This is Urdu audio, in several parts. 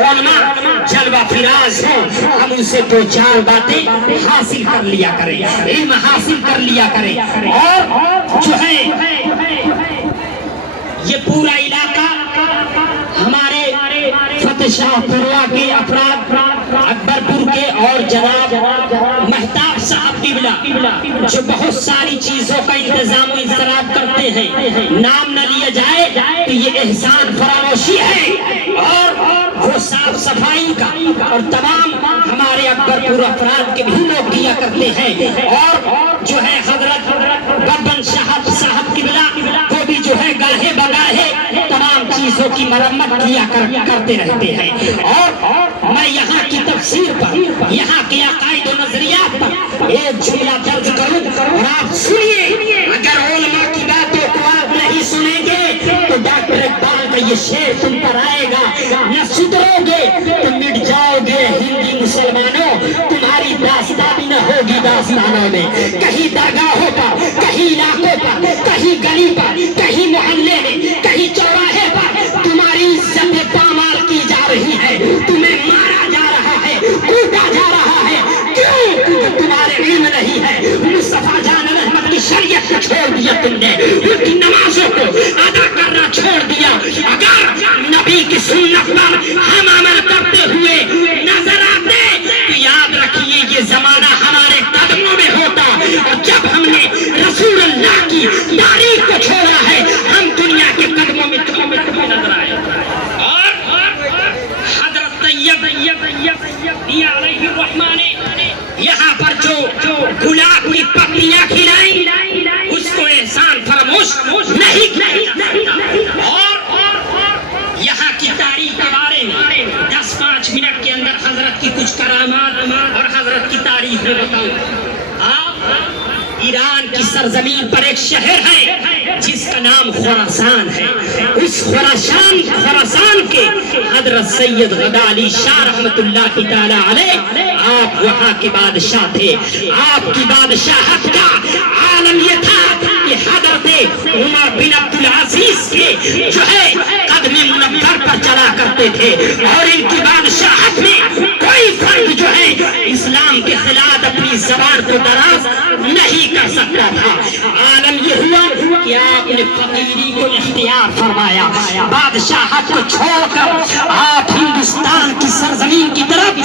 علماء جلوہ فراز ہوں، ہم ان سے دو چار باتیں حاصل کر لیا کریں، علم حاصل کر لیا کریں۔ اور جو ہے یہ پورا علاقہ ہمارے فتح شاہ پورا کے افراد، اکبر پور کے اور جناب مہتاب صاحب قبلہ جو بہت ساری چیزوں کا انتظام و انصراف کرتے ہیں، نام نہ لیا جائے تو یہ احسان فراموشی ہے، اور وہ صاف صفائی کا اور تمام ہمارے اکبر پور افراد کے بھی لوگ کیا کرتے ہیں، اور جو ہے حضرت ببن صاحب قبلہ وہ بھی جو ہے گڑھے بگاہے تمام چیزوں کی مرمت کیا کرتے رہتے ہیں۔ اور میں یہاں کی تفسیر پر، یہاں کے عقائد و نظریات پر ایک جملہ درج کروں اور آپ سنیے۔ اگر علماء کی باتوں کو آپ نہیں سنیں گے تو ڈاکٹر اقبال کا یہ شعر تم پر آئے گا، نہ سدھرو گے تو مٹ جاؤ گے ہندی مسلمانوں، تمہاری داستانی نہ ہوگی داستانوں میں۔ کہیں درگاہوں پر، کہیں علاقوں پر، کہیں گلی پر، کہیں محلے میں، کہیں چوراہے پر تمہاری عزت پامال کی جا رہی ہے، تمہیں مارا جا رہا ہے، کوٹا جا رہا ہے۔ کیوں؟ کیونکہ تمہارے علم نہیں ہے۔ مصطفیٰ جان احمد کی شریعت کو چھوڑ دیا تم نے، ان کی نمازوں کو ادا کرنا چھوڑ دیا۔ اگر نبی کی سنت پر ہم عمل کرتے ہوئے نظر آتے تو یاد رکھیے یہ زمانہ ہمارے قدموں میں ہوتا، اور جب ہم نے رسول اللہ کی تاریخ کو چھوڑا ہے ہم دنیا کے قدموں میں نظر آئے۔ اور حضرت طیب علیہ الرحمن نے یہاں پر جو گلاب کی پپیاں کھلائیں اس کو احسان فراموش نہیں کیا۔ اور یہاں کی تاریخ کے بارے میں 10-5 منٹ کے اندر حضرت کی کچھ کرامات اور حضرت کی تاریخ میں بتاؤں۔ آپ ایران کی سرزمین پر ایک شہر ہے جس کا نام خراسان ہے، اس خراسان کے حضرت سید غزالی شاہ رحمت اللہ تعالی علیہ آپ وہاں کے بادشاہ تھے۔ آپ کی بادشاہت کا عالم یہ تھا کہ حضرت عمر بن عبدالعزیز کے جو ہے قدم منور پر چلا کرتے تھے، اور ان کی بادشاہت میں کوئی فرد جو ہے اسلام کے خلاف اپنی زبان کو دراز نہیں کر سکتا تھا۔ عالم یہ ہوا کہ آپ نے فقیری کو اختیار فرمایا، بادشاہت کو چھوڑ کر آپ ہندوستان کی سرزمین کی طرف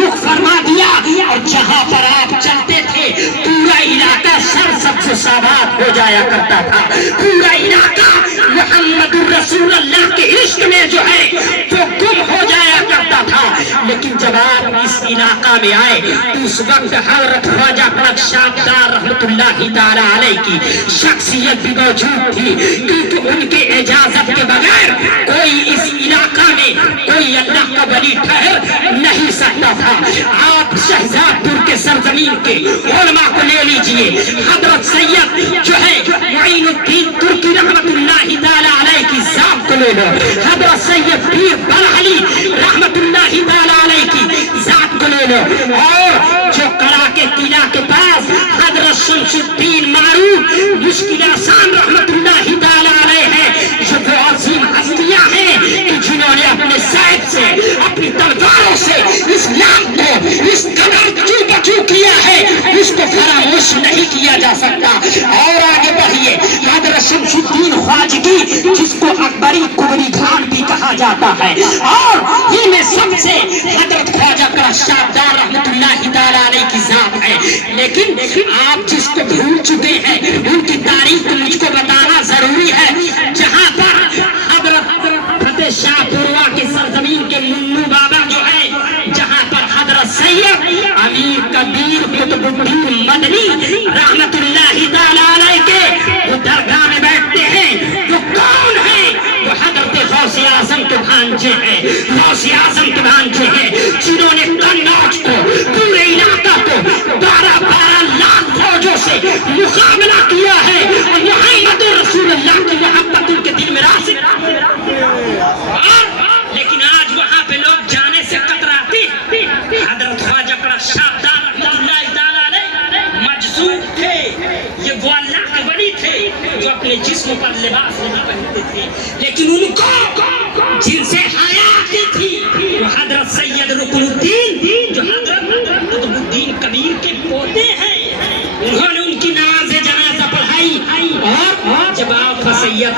رخ فرما دیا، اور جہاں پر آپ چلتے تھے پورا علاقہ سرسبز و شاداب ہو جایا کرتا تھا، پورا علاقہ محمد رسول اللہ کے عشق میں جو ہے وہ گم ہو جایا کرتا تھا۔ لیکن جب آپ اس علاقہ میں آئے تو اس وقت حضرت خواجہ پرک شاہدار رحمت اللہ تعالی علیہ کی شخصیت بھی موجود تھی، کیونکہ ان کے اجازت کے بغیر کوئی اس علاقہ میں کوئی اللہ کا ولی ٹھہر نہیں سکتا تھا۔ آپ شہزاد پور کے سرزمین کے علماء کو لے لیجئے، حضرت سید جو ہے معین الدین ترکی رحمت اللہ تعالی علیہ کی ذات کو لے لو، حضرت سید پیر برحلی رحمت اللہ تعالی علیہ کی ذات کو لے لو، اور جو کڑا کے قلعہ کے پاس حضرت شمس الدین معروف مشکل آسان رحمت اللہ تعالی علیہ ہے، جو وہ عظیم ہستیاں ہیں کہ جنہوں نے اپنے سیف سے اپنی تلواروں سے اسلام کو اس قدر چو کیا ہے اس کو فراموش نہیں کیا جا سکتا۔ اور آگے بڑھیے، حضرت شمس الدین خواجگی جس کو اکبری کبری گھان بھی کہا جاتا ہے، اور ان میں سب سے حضرت خواجہ کا شاہدار رحمت اللہ تعالی علیہ کی ذات ہے۔ لیکن آپ جس کو بھول چکے ہیں ان کی تاریخ مجھ کو بتانا ضروری ہے۔ جہاں پر حضرت فتح شاہ پوروا کی سرزمین کے منو بابا جو ہے، جہاں پر حضرت سید امیر کبیر قطب الدین مدنی رحمت اللہ تعالی علیہ کے وہ درگاہ میں بیٹھتے ہیں، وہ کون ہیں؟ وہ حضرت غوث اعظم کے بھانجے ہیں، غوث اعظم کے بھانجے ہیں، جنہوں نے قنوج کو پورے علاقہ کو 12 لاکھ فوجوں سے مقابلہ کیا ہے، اور محمد رسول اللہ کی محبت ان کے دل میں راسخ۔ لیکن آج وہاں پہ لوگ جانے سے کتراتے ہیں۔ حضرت خواجہ کا شاہدار رحمت اللہ تعالی علیہ مجذوب تھے، یہ وہ اللہ کے ولی تھے جو اپنے جسم پر لباس نہیں پہنتے تھے، لیکن ان کو جن سے حیا آتی تھی وہ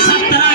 17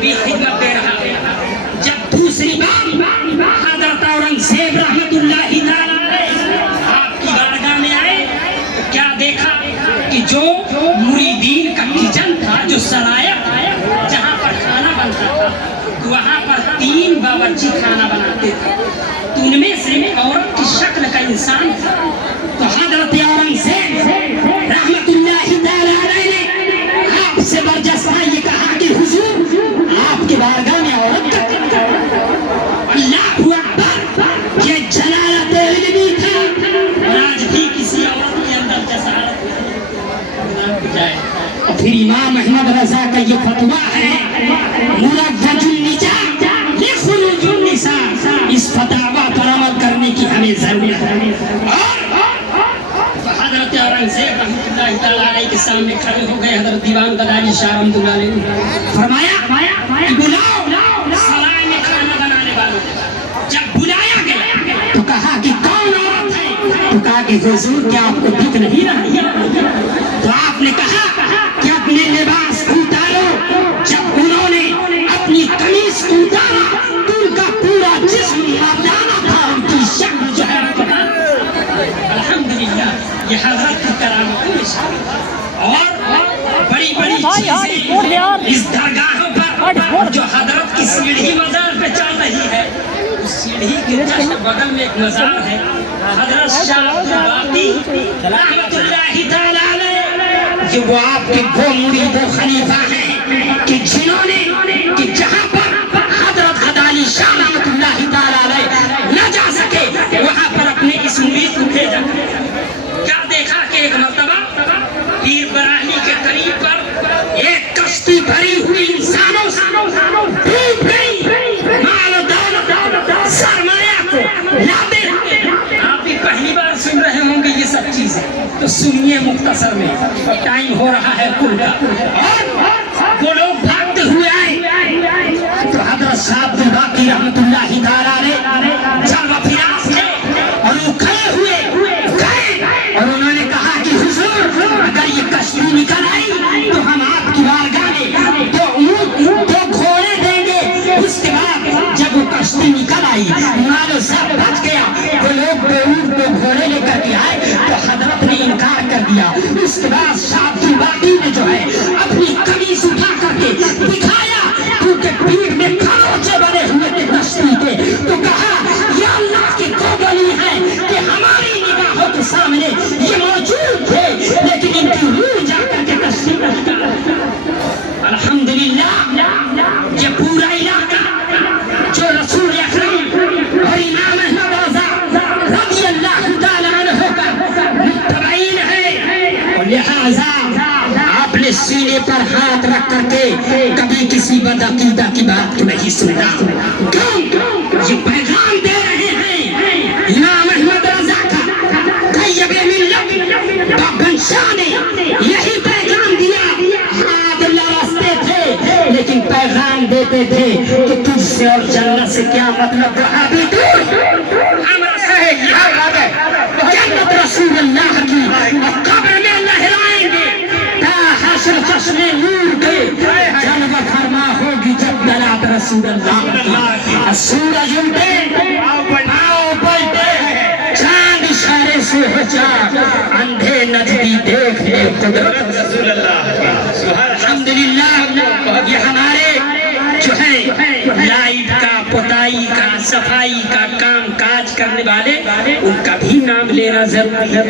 بھی خدمت دے رہا ہے. جب دوسری بار حضرت اورنگزیب رحمت اللہ تعالیٰ علیہ آپ کی بارگاہ میں آئے تو کیا دیکھا کہ جو مریدین کا کچن تھا، جو سرایہ تھا جہاں پر کھانا بنتا تھا، وہاں پر 3 باورچی خانہ بناتے تھے. تو ان میں سے عورت کی شکل کا انسان تھا. تو حضرت اورنگزیب رحمت اللہ تعالیٰ علیہ نے آپ سے برجستہ یہ کہا کہ حضور آپ کے بارگاہ میں عورت کا اللہ اکبر، یہ جلالت علمی تھا. اور آج بھی کسی عورت کے اندر جسارت جائے. اور پھر امام احمد رضا کا یہ فتویٰ ہے مردد النساء لخروج النساء، اس فتویٰ پر عمل کرنے کی ہمیں ضرورت ہے. اور حضرت اورنگزیب رحمۃ اللہ تعالیٰ علیہ کے سامنے کھڑے ہو گئے حضرت دیوان غزالی شاہ رحمۃ اللہ علیہ نے فرمایا کہ بلاؤ سرائے میں کھانا بنانے والوں. جب بلایا گیا تو کہا کہ کون عورت ہے؟ تو کہا کہ حضور کیا آپ کو دکھ نہیں رہی ہے؟ تو آپ نے کہا کہ اپنے لباس کو اتارو. جب انہوں نے اپنی قمیص کو اتارا تو ان کا پورا جسم مردانہ تھا، ان کی شکل جو ہے الحمدللہ یہ حضرت کی کرامتوں میں شامل. اور بڑی بڑی چیزیں اس درگاہوں پر جو حضرت کی سیڑھی مزار پہ چل رہی ہے، اس سیڑھی کے جسٹ بغل میں ایک مزار ہے حضرت شاہ عبد الباقی رحمت اللہ تعالیٰ علیہ. یہ وہ آپ کے وہ مرید و خلیفہ ہیں کہ جنہوں نے کہ جہاں پر حضرت غزالی شاہ رحمت اللہ تعالیٰ علیہ نہ جا سکے وہاں پر اپنے اس مرید کو بھیجا. کیا دیکھا کہ ایک مرتبہ پیر براہی کے قریب پر ایک کشتی بھری ہوئی انسانوں ڈوب گئی، مال و دولت سرمایہ کو لاتے ہوئے. آپ بھی پہلی بار سن رہے ہوں گے یہ سب چیزیں، تو سنیے مختصر میں، ٹائم ہو رہا ہے کل کا. اور وہ لوگ بھاگتے ہوئے آئے تو حضرت شاہ عبد الباقی رحمت اللہ تعالیٰ علیہ جلوہ فراز تھے اور وہ کھڑے ہوئے اور انہوں نے کہا کہ حضور اگر یہ کشتی نکل آئی تو ہم آپ کی بارگاہ میں 2 اونٹ 2 گھوڑے دیں گے. اس کے بعد جب وہ کشتی نکل آئی مال و زر بچ گیا، وہ لوگ 2 اونٹ 2 گھوڑے لے کر کے آئے تو حضرت نے انکار کر دیا. اس کے بعد شاہ عبد الباقی نے جو ہے اپنی قمیص اٹھا کر کے دکھایا، کیونکہ پیٹ میں کھروچے بنے ہوئے تھے کشتی کے، تو کہا یہ اللہ کی کو گلی ہے کہ ہماری نگاہوں کے سامنے یہ موجود تھے لیکن ان کی روح جا کر کے کشتی میں الحمدللہ. یہ پورا علاقہ جو رسول اکرم اور امام احمد رضا رضی اللہ تعالیٰ عنہ کا متبعین ہے، اور لہذا آپ نے سینے پر ہاتھ رکھ کر کے کبھی کسی بدعقیدہ کی بات کو نہیں سنا. کیوں؟ یہ پیغام دے رہے ہیں امام احمد رضا کا طیب ملت بابن شاہ نے یہی پیغام دیا. ہاتھ لرزتے تھے لیکن پیغام دیتے تھے کہ تجھ سے اور جنت سے کیا مطلب، وہابی دور ہمارا ہے جنت رسول اللہ کی اور قبر میں لہرائیں گے تا حشر چشم نور کے جلوہ فرما ہوگی جب دلات رسول اللہ کی. سورج الٹے آؤ پلٹے چاند اشارے سے ہو چار اندھے نجدی دیکھ لے قدرت رسول اللہ کی. الحمدللہ یہ ہمارے جو ہے لائٹ کا پتائی کا صفائی کا کام کاج کرنے والے ان کا بھی نام لینا ضروری ہے.